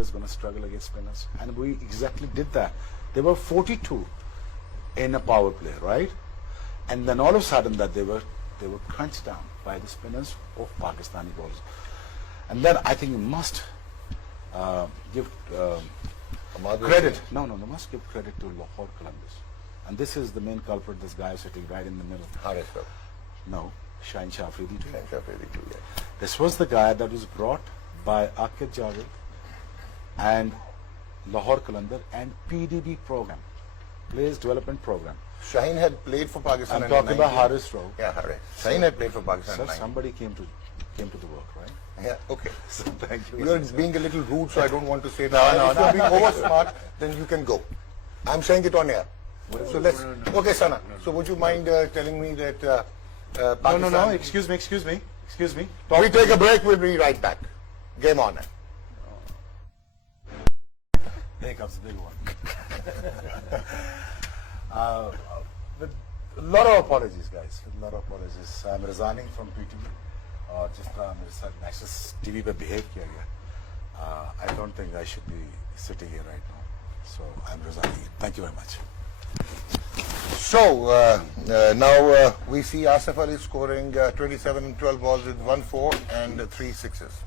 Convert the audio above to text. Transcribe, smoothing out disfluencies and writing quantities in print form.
all-rounders going to struggle against spinners, and we exactly did that. They were 42 in a power play, right? And then all of a sudden that they were crunched down by the spinners of Pakistani bowlers. And then I think you must give credit. No, they must give credit to Lahore Qalandars. And this is the main culprit, this guy sitting right in the middle. 𝙎𝙏𝙤𝙬 No, 𝙤𝙤𝙤𝙬 too. 𝙎𝙏𝙤𝙬 too, yeah. This was the guy that was brought by Akhtar Javed and Lahore Qalandar and PDB program, Players Development Program. Shaheen had played for Pakistan. I'm talking about 𝙎𝙏𝙤𝙬. Yeah, Shaheen had played for Pakistan. Sir, somebody came to the work, right? Yeah, okay. So thank you. You're being a little rude, so I don't want to say that. If you're being over smart, then you can go. I'm saying it on air. So let's. Okay, Sana. So would you mind telling me that Pakistan? No. Excuse me. We take a break. We'll be right back. Game on. Here comes the big one. With a lot of apologies, guys. A lot of apologies. I'm resigning from PTV. जिस तरह मेरे साथ message TV पे behave किया गया, I don't think I should be sitting here right now. So I'm resigning. Thank you very much. So now we see Asif Ali scoring 27 in 12 balls with 1 4 and 3 6s.